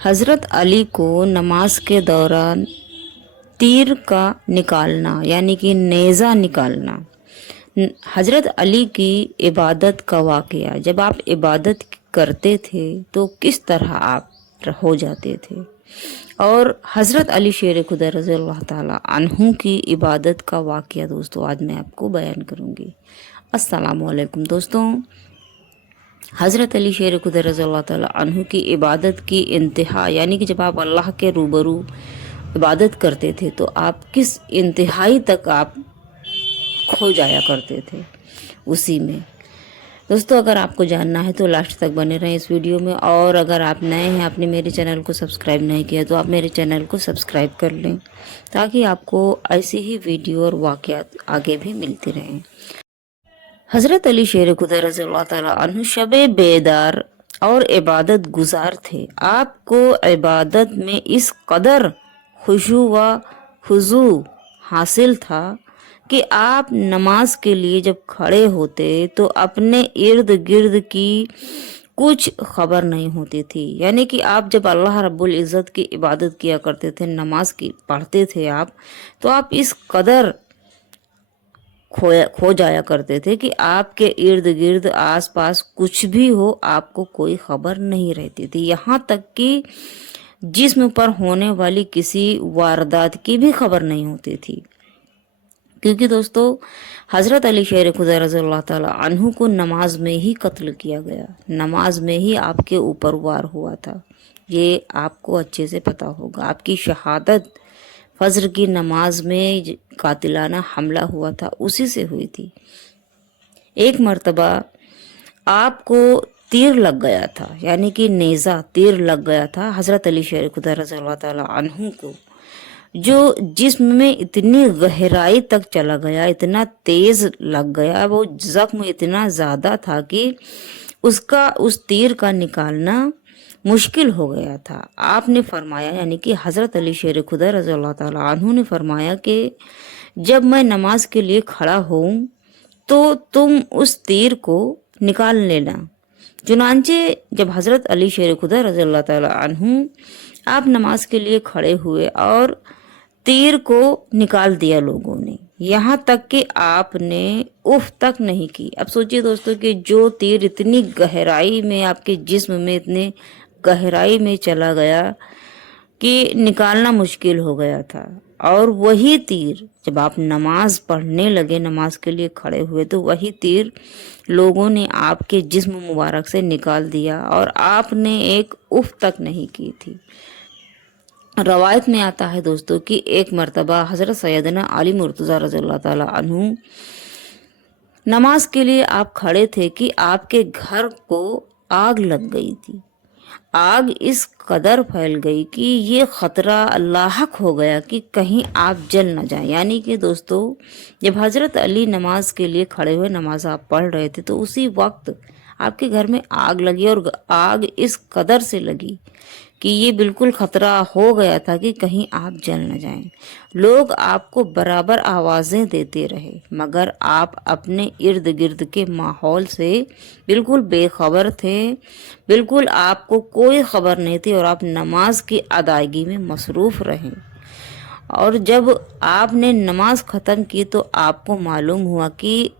हज़रत अली को नमाज के दौरान तीर का निकालना यानी कि नेज़ा निकालना। हज़रत अली की इबादत का वाक़या, जब आप इबादत करते थे तो किस तरह आप हो जाते थे, और हज़रत अली शेर खुदा रज़ी अल्लाह ताला अन्हु की इबादत का वाक़या दोस्तों आज मैं आपको बयान करूँगी। अस्सलामु अलैकुम दोस्तों। हज़रत अली शेर खुदा रज़ी अल्लाह ताला अन्हु की इबादत की इंतहा, यानी कि जब आप अल्लाह के रूबरू इबादत करते थे तो आप किस इंतहाई तक आप खो जाया करते थे उसी में। दोस्तों अगर आपको जानना है तो लास्ट तक बने रहें इस वीडियो में, और अगर आप नए हैं, आपने मेरे चैनल को सब्सक्राइब नहीं किया तो आप मेरे चैनल को सब्सक्राइब कर लें ताकि आपको ऐसी ही वीडियो और वाक़यात आगे भी मिलते रहें। हज़रत अली शेर खुदा रज़ी अल्लाह ताला अन्हु शबे बेदार और इबादत गुजार थे। आपको इबादत में इस कदर खुशू व खुजू हासिल था कि आप नमाज के लिए जब खड़े होते तो अपने इर्द गिर्द की कुछ खबर नहीं होती थी। यानी कि आप जब अल्लाह रब्बुल इज़्ज़त की इबादत किया करते थे, नमाज की पढ़ते थे आप, तो आप इस कदर खो जाया करते थे कि आपके इर्द गिर्द आस पास कुछ भी हो आपको कोई खबर नहीं रहती थी। यहाँ तक कि जिस्म पर होने वाली किसी वारदात की भी खबर नहीं होती थी, क्योंकि दोस्तों हज़रत अली शेर खुदा रज़ी अल्लाह ताला अन्हु को नमाज में ही कत्ल किया गया, नमाज में ही आपके ऊपर वार हुआ था। ये आपको अच्छे से पता होगा। आपकी शहादत फजर की नमाज में कातिलाना हमला हुआ था, उसी से हुई थी। एक मर्तबा आपको तीर लग गया था, यानी कि नेज़ा तीर लग गया था हज़रत अली शेर खुदा रज़ी अल्लाह ताला अन्हु को, जो जिस्म में इतनी गहराई तक चला गया, इतना तेज लग गया, वो जख्म इतना ज़्यादा था कि उसका उस तीर का निकालना मुश्किल हो गया था। आपने फरमाया, यानी कि हज़रत अली शेर खुदा रज़ी अल्लाह ताला अन्हु ने फरमाया कि जब मैं नमाज के लिए खड़ा हूँ तो तुम उस तीर को निकाल लेना। चुनांचे जब हज़रत अली शेर खुदा रज़ी अल्लाह ताला अन्हु आप नमाज के लिए खड़े हुए और तीर को निकाल दिया लोगों ने, यहाँ तक कि आपने उफ तक नहीं की। अब सोचिए दोस्तों कि जो तीर इतनी गहराई में आपके जिस्म में इतने गहराई में चला गया कि निकालना मुश्किल हो गया था, और वही तीर जब आप नमाज पढ़ने लगे, नमाज के लिए खड़े हुए, तो वही तीर लोगों ने आपके जिस्म मुबारक से निकाल दिया और आपने एक उफ तक नहीं की थी। रवायत में आता है दोस्तों कि एक मर्तबा हज़रत सैयदना अली मुर्तज़ा रज़ी अल्लाह ताला अन्हु नमाज के लिए आप खड़े थे कि आपके घर को आग लग गई थी। आग इस कदर फैल गई कि ये ख़तरा लाहक हो गया कि कहीं आप जल न जाएं। यानी कि दोस्तों जब हज़रत अली नमाज के लिए खड़े हुए नमाज आप पढ़ रहे थे तो उसी वक्त आपके घर में आग लगी, और आग इस कदर से लगी कि ये बिल्कुल ख़तरा हो गया था कि कहीं आप जल न जाएं। लोग आपको बराबर आवाज़ें देते रहे, मगर आप अपने इर्द गिर्द के माहौल से बिल्कुल बेखबर थे, बिल्कुल आपको कोई खबर नहीं थी, और आप नमाज की अदायगी में मसरूफ़ रहे। और जब आपने नमाज ख़त्म की तो आपको मालूम हुआ कि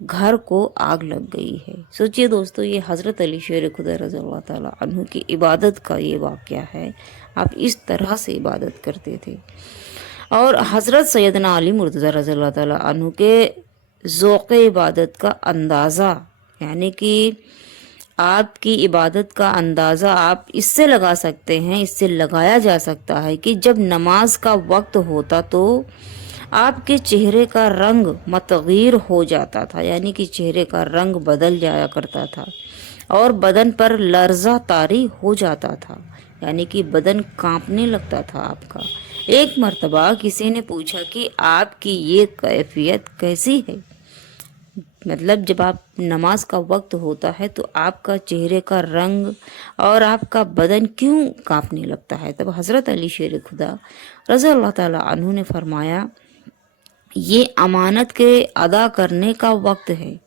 घर को आग लग गई है। सोचिए दोस्तों, ये हज़रत अली शेर खुदा रज़ी अल्लाह ताला अन्हु की इबादत का ये वाक़या है। आप इस तरह से इबादत करते थे। और हज़रत सैयदना अली मुर्तज़ा रज़ी अल्लाह ताला अन्हु के ज़ौक़ इबादत का अंदाज़ा, यानी कि आपकी इबादत का अंदाज़ा आप इससे लगा सकते हैं, इससे लगाया जा सकता है कि जब नमाज का वक्त होता तो आपके चेहरे का रंग मतगीर हो जाता था, यानी कि चेहरे का रंग बदल जाया करता था, और बदन पर लर्जा तारी हो जाता था, यानी कि बदन कांपने लगता था आपका। एक मर्तबा किसी ने पूछा कि आपकी ये कैफियत कैसी है, मतलब जब आप नमाज का वक्त होता है तो आपका चेहरे का रंग और आपका बदन क्यों कांपने लगता है। तब हज़रत अली शेर खुदा रज़ी अल्लाह ताला अन्हु ने फरमाया, ये अमानत के अदा करने का वक्त है,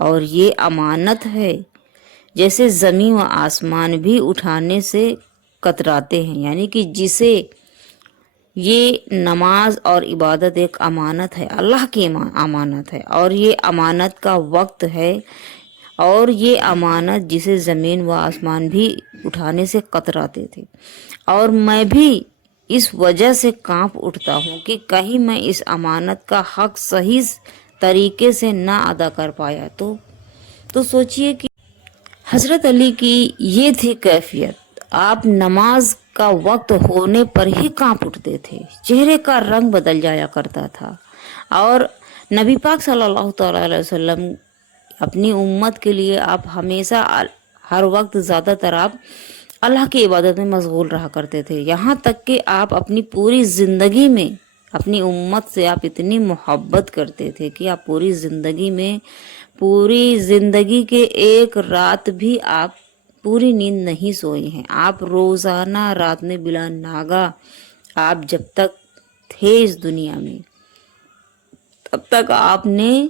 और ये अमानत है जैसे ज़मीन व आसमान भी उठाने से कतराते हैं। यानी कि जिसे ये नमाज और इबादत एक अमानत है, अल्लाह की अमानत है, और ये अमानत का वक्त है, और ये अमानत जिसे ज़मीन व आसमान भी उठाने से कतराते थे। और मैं भी इस वजह से कांप उठता हूँ कि कहीं मैं इस अमानत का हक सही तरीके से ना अदा कर पाया तो सोचिए कि हजरत अली की ये थी कैफियत। आप नमाज का वक्त होने पर ही कांप उठते थे, चेहरे का रंग बदल जाया करता था। और नबी पाक सल्लल्लाहु अलैहि वसल्लम अपनी उम्मत के लिए आप हमेशा हर वक्त ज़्यादातर आप अल्लाह की इबादत में मशगूल रहा करते थे। यहाँ तक कि आप अपनी पूरी ज़िंदगी में अपनी उम्मत से आप इतनी मोहब्बत करते थे कि आप पूरी ज़िंदगी के एक रात भी आप पूरी नींद नहीं सोए हैं। आप रोज़ाना रात में बिला नागा आप जब तक थे इस दुनिया में तब तक आपने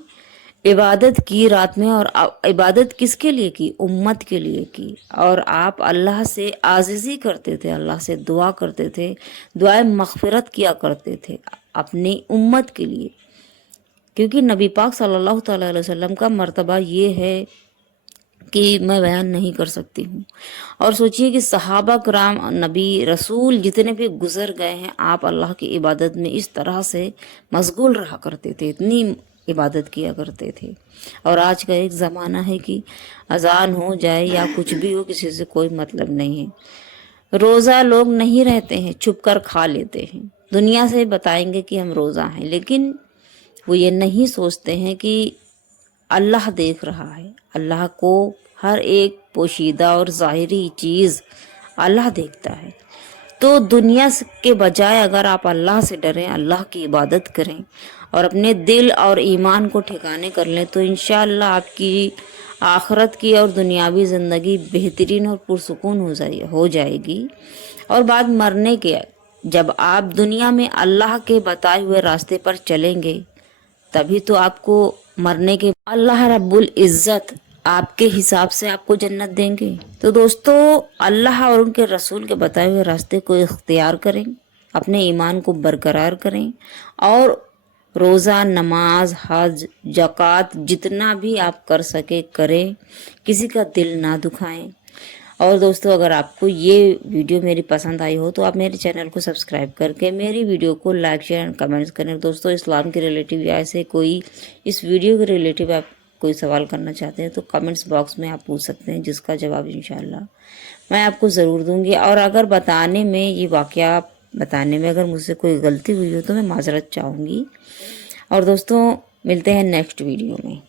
इबादत की रात में। और इबादत किसके लिए की? उम्मत के लिए की। और आप अल्लाह से आजिज़ी करते थे, अल्लाह से दुआ करते थे, दुआए मग़फ़िरत किया करते थे अपनी उम्मत के लिए। क्योंकि नबी पाक सल्लल्लाहु अलैहि वसल्लम का मर्तबा ये है कि मैं बयान नहीं कर सकती हूँ। और सोचिए कि सहाबा कराम, नबी, रसूल जितने भी गुजर गए हैं, आप अल्लाह की इबादत में इस तरह से मशगूल रहा करते थे, इतनी इबादत किया करते थे। और आज का एक ज़माना है कि अजान हो जाए या कुछ भी हो, किसी से कोई मतलब नहीं है। रोज़ा लोग नहीं रहते हैं, छुप कर खा लेते हैं, दुनिया से बताएंगे कि हम रोज़ा हैं, लेकिन वो ये नहीं सोचते हैं कि अल्लाह देख रहा है। अल्लाह को हर एक पोशीदा और ज़ाहिरी चीज़ अल्लाह देखता है। तो दुनिया के बजाय अगर आप अल्लाह से डरें, अल्लाह की इबादत करें और अपने दिल और ईमान को ठिकाने कर लें, तो इंशाअल्लाह आपकी आखिरत की और दुनियावी ज़िंदगी बेहतरीन और पुरसुकून हो जाएगी। और बाद मरने के, जब आप दुनिया में अल्लाह के बताए हुए रास्ते पर चलेंगे, तभी तो आपको मरने के अल्लाह रब्बुल इज़्ज़त आपके हिसाब से आपको जन्नत देंगे। तो दोस्तों, अल्लाह और उनके रसूल के बताए हुए रास्ते को इख्तियार करें, अपने ईमान को बरकरार करें, और रोज़ा, नमाज, हज, ज़कात जितना भी आप कर सके करें, किसी का दिल ना दुखाएं। और दोस्तों, अगर आपको ये वीडियो मेरी पसंद आई हो तो आप मेरे चैनल को सब्सक्राइब करके मेरी वीडियो को लाइक, शेयर एंड कमेंट्स करें। दोस्तों, इस्लाम के रिलेटिव या ऐसे कोई इस वीडियो के रिलेटिव आप कोई सवाल करना चाहते हैं तो कमेंट्स बॉक्स में आप पूछ सकते हैं, जिसका जवाब इंशाल्लाह मैं आपको ज़रूर दूंगी। और अगर बताने में, ये वाक़या बताने में अगर मुझसे कोई गलती हुई हो तो मैं माजरत चाहूँगी। और दोस्तों, मिलते हैं नेक्स्ट वीडियो में।